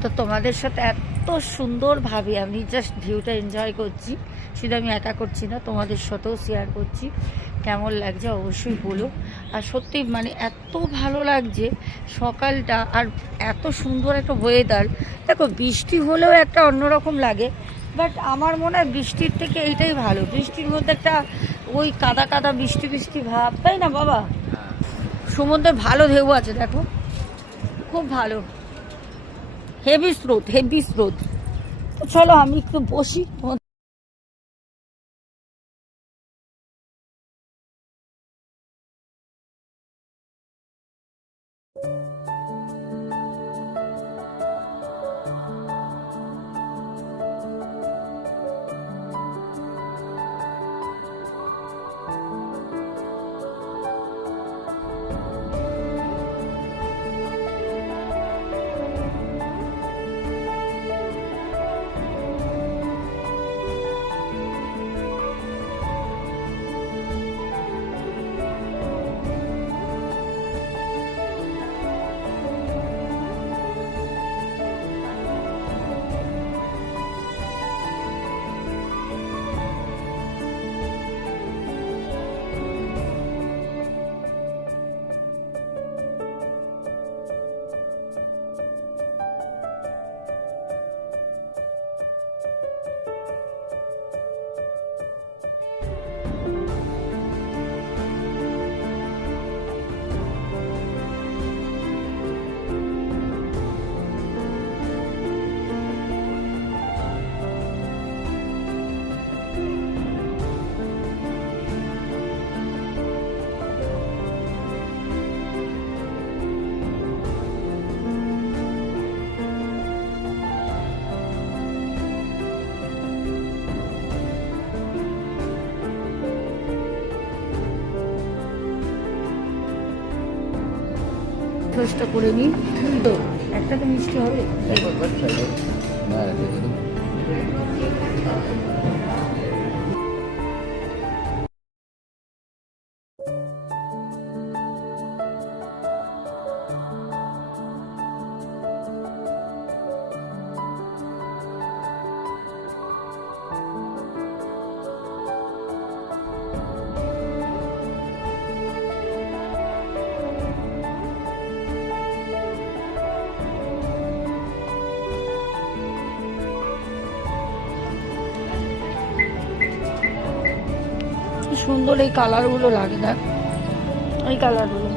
তো তোমাদের সাথে এত সুন্দরভাবে আমি জাস্ট ভিউটা এনজয় করছি, শুধু আমি একা করছি না, তোমাদের সাথেও শেয়ার করছি। কেমন লাগছে অবশ্যই বলো। আর সত্যি মানে এত ভালো লাগছে সকালটা, আর এত সুন্দর একটা ওয়েদার। দেখো বৃষ্টি হলেও একটা অন্যরকম লাগে, বাট আমার মনে হয় বৃষ্টির থেকে এইটাই ভালো। বৃষ্টির মধ্যে একটা ওই কাদা কাদা বৃষ্টি বৃষ্টি ভাব, তাই না বাবা? সমুদ্রে ভালো ঢেউ আছে দেখো, খুব ভালো, হেভি স্রোত হেভি স্রোত। তো চলো আমি একটু বসি। টোস্টটা করে নিই, তো একটা তো মিষ্টি হবে। সুন্দর এই কালারগুলো লাগে, দেখ এই কালারগুলো।